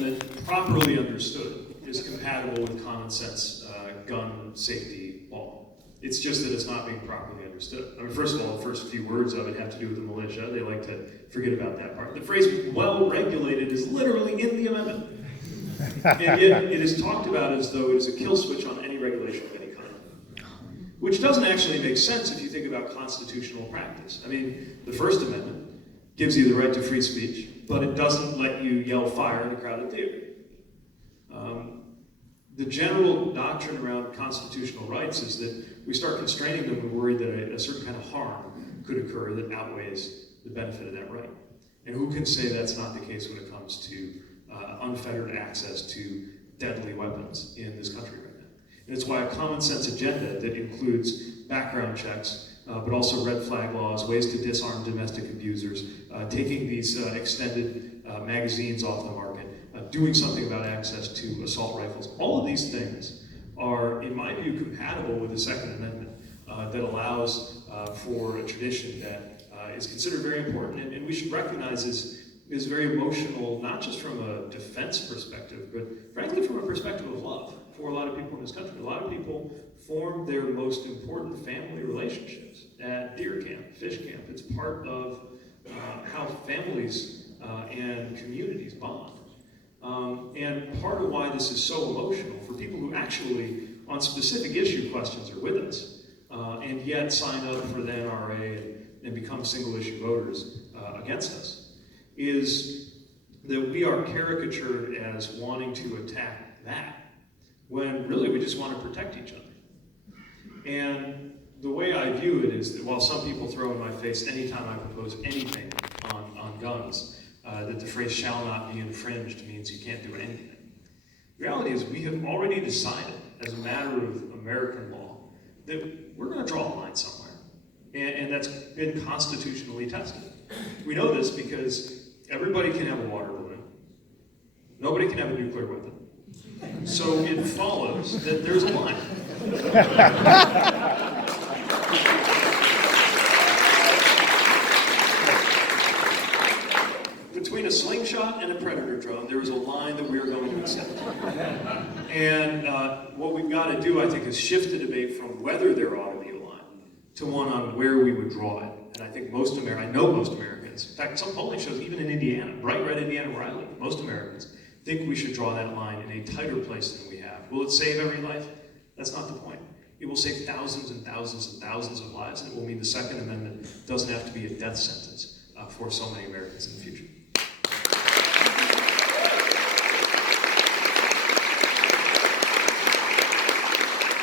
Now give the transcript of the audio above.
Amendment, properly understood, is compatible with common sense gun safety law. It's just that it's not being properly understood. I mean, first of all, the first few words of it have to do with the militia. They like to forget about that part. The phrase well-regulated is literally in the amendment. And yet it is talked about as though it is a kill switch on any regulation of any kind. Which doesn't actually make sense if you think about constitutional practice. I mean, the First Amendment gives you the right to free speech, but it doesn't let you yell fire in a crowded theater. The general doctrine around constitutional rights is that we start constraining them and worry that a certain kind of harm could occur that outweighs the benefit of that right. And who can say that's not the case when it comes to unfettered access to deadly weapons in this country right now? And it's why a common sense agenda that includes background checks, but also red flag laws, ways to disarm domestic abusers, taking these extended magazines off the market, doing something about access to assault rifles. All of these things are, in my view, compatible with the Second Amendment that allows for a tradition that is considered very important, and we should recognize is very emotional, not just from a defense perspective, but frankly from a perspective of love for a lot of people in this country. A lot of people form their most important family relationships at deer camp, fish camp. It's part of how families and communities bond. And part of why this is so emotional for people who actually, on specific issue questions, are with us, and yet sign up for the NRA and become single-issue voters against us, is that we are caricatured as wanting to attack that, when really we just want to protect each other. And the way I view it is that while some people throw in my face anytime I propose anything on guns, that the phrase shall not be infringed means you can't do anything. The reality is we have already decided, as a matter of American law, that we're going to draw a line somewhere. And that's been constitutionally tested. We know this because everybody can have a water balloon. Nobody can have a nuclear weapon. So it follows that there's a line. Between a slingshot and a predator drone, there is a line that we are going to accept. And what we've got to do, I think, is shift the debate from whether there ought to be a line to one on where we would draw it. And I think I know most Americans, in fact, some polling shows even in Indiana, bright red Indiana where I live, most Americans think we should draw that line in a tighter place than we have. Will it save every life? That's not the point. It will save thousands and thousands and thousands of lives, and it will mean the Second Amendment doesn't have to be a death sentence for so many Americans in the future.